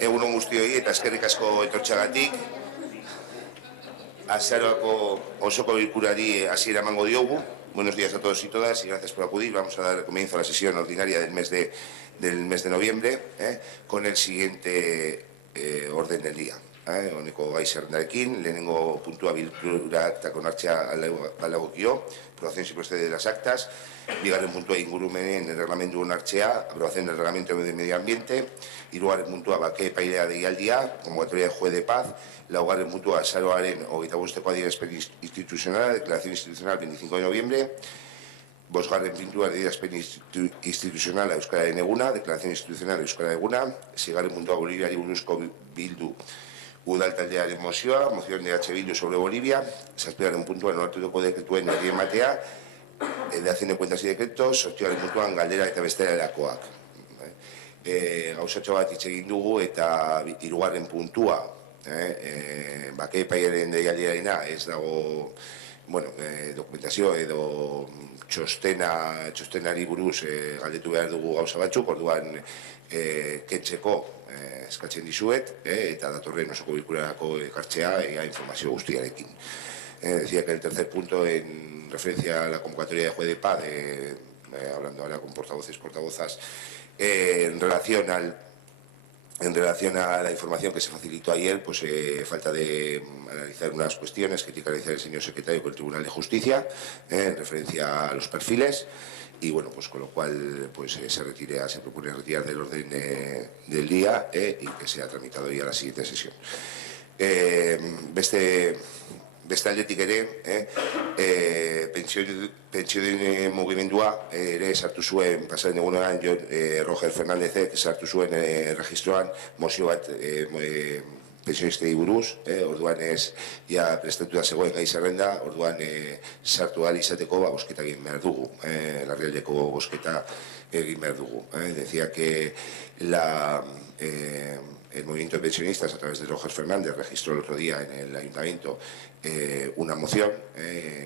Egun on guztioi eta eskerrik asko etortxagatik. Azaroako osoko bilkurari hasiera emango diogu. Buenos días a todos y todas y gracias por acudir. Vamos a dar comienzo a la sesión ordinaria del mes de noviembre con el siguiente orden del día. Honeko gai zerrendarekin, lehenengo puntua bilkura aktako onartzea alagokio, aprobación si procede de las actas, bigarren puntua ingurumenen reglamendu onartzea, aprobación del reglamento de medio ambiente, hirugarren puntua bake epailea deialdia, convocatoria de juez de paz, laugarren puntua azaroaren 25eko adierazpen institucional, declaración institucional 25 de noviembre, bosgarren puntua adierazpen institucional a Euskararen eguna, declaración institucional a Euskararen eguna, seigarren puntua Boliviari buruzko bildu udaltaldearen mozioa, moción de H. Bildu sobre Bolivia, zazpigarren puntuan onartutako dekretuen herri ematea, de haciendo cuentas y decretos, zazpigarren puntuan galdera eta bestelerakoak. Gauzatxo bat hitz egin dugu eta hirugarren puntua, bake epaiaren deialdiarena ez dago, dokumentazio edo txostenari buruz galdetu behar dugu gauza batzuk, orduan kentzeko eskatzen dizuet, eta datorren osoko bilkurarako ekartzea informazio guztiarekin. Decía que el tercer punto, en referencia a la convocatoria de juez de paz, hablando ahora con portavoces, portavozas, en relación a la información que se facilitó ayer, pues falta de analizar unas cuestiones que tiene que analizar el señor secretario con el Tribunal de Justicia, en referencia a los perfiles, y bueno, pues con lo cual pues se propone retirar del orden del día y que sea tramitado ya a la siguiente sesión. Beste aldetik ere, pentsioen mugimendua ere sartu zuen, pasaren egunean Roger Fernándezek sartu zuen registroan mozio bat pensionistei buruz, orduan ez prestatuta zegoen gai zerrenda, orduan sartu ahal izateko bosketa egin behar dugu, larrialdeko bosketa egin behar dugu. Decía que el movimiento de pensionistas, a través de Roger Fernández, registró el otro día en el ayuntamiento una moción,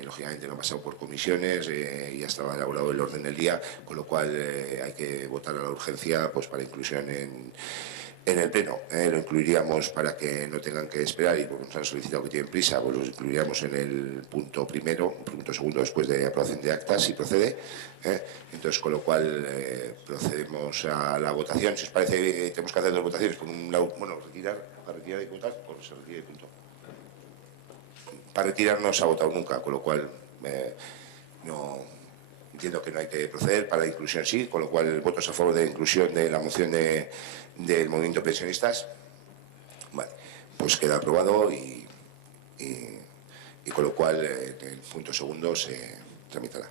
lógicamente no ha pasado por comisiones, ya estaba elaborado el orden del día, con lo cual hay que votar a la urgencia pues, para inclusión en el pleno. Lo incluiríamos para que no tengan que esperar y porque nos han solicitado que tienen prisa, pues lo incluiríamos en el punto primero, punto segundo después de aprobación de actas, si procede. Entonces, con lo cual procedemos a la votación. Si os parece, tenemos que hacer dos votaciones. Por un lado, para retirar y votar, o se retira y punto. Para retirar no se ha votado nunca, con lo cual no entiendo que no hay que proceder. Para la inclusión sí, con lo cual votos a favor de la inclusión de la moción del movimiento de pensionistas. Vale, pues queda aprobado y con lo cual en el punto segundo se tramitará.